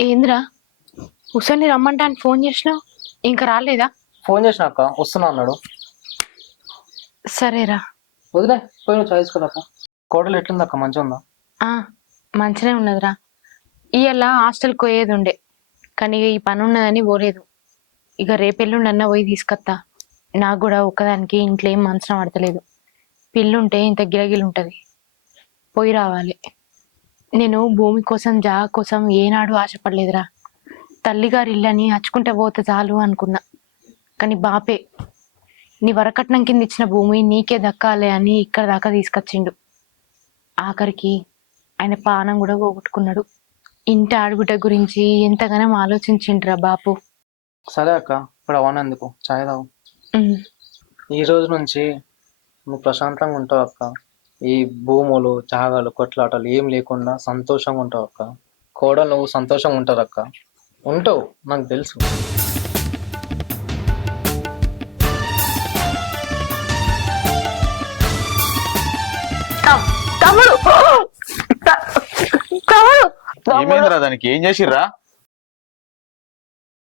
ఏంద్రా? ఉసని రమ్మంటాను ఫోన్ చేసినావు ఇంకా రాలేదా? ఫోన్ చేసిన అక్క వస్తున్నా అన్నాడు. సరేరా. వదిలే పోయి నువ్వు చదువుకోలేక కోడలు ఎట్లుంది అక్క? మంచిగా ఉందా? ఆ, మంచినే ఉన్నదిరా. ఇవాళ హాస్టల్కి పోయేది ఉండే. కానీ ఈ పని ఉన్నదని పోలేదు. ఇక రేపెల్లుండన్నా పోయి తీసుకొత్తా. నాకు కూడా ఒక్కదానికి ఇంట్లో ఏం మనసున పడతలేదు. పిల్లుంటే ఇంత గిలగిలు ఉంటది పోయి రావాలి. నేను భూమి కోసం జాగ కోసం ఏనాడు ఆశపడలేదురా. తల్లిగారి ఇల్లని అచ్చుకుంటే పోతే చాలు అనుకున్నా. కానీ బాపే నీ వరకట్నం కింద ఇచ్చిన భూమి నీకే దక్కాలి అని ఇక్కడ దాకా తీసుకొచ్చిండు. ఆఖరికి ఆయన పానం కూడా పోగొట్టుకున్నాడు. ఇంటి ఆడబిడ్డ గురించి ఎంతగానో ఆలోచించిండ్రా బాపు. సరే అక్క ఇప్పుడు అవన్నీ ఎందుకు? చాయ్ తాగు. ఈ రోజు నుంచి నువ్వు ప్రశాంతంగా ఉంటావు అక్క? ఈ భూములు జాగాలు కొట్లాటలు ఏం లేకుండా సంతోషంగా ఉంటావు అక్క. కోడలు నువ్వు సంతోషంగా ఉంటారు అక్క. ఉంటావు నాకు తెలుసు. తమ్ముడు! తమ్ముడు! ఏమైందిరా దానికి? ఏం చేసిర్రా?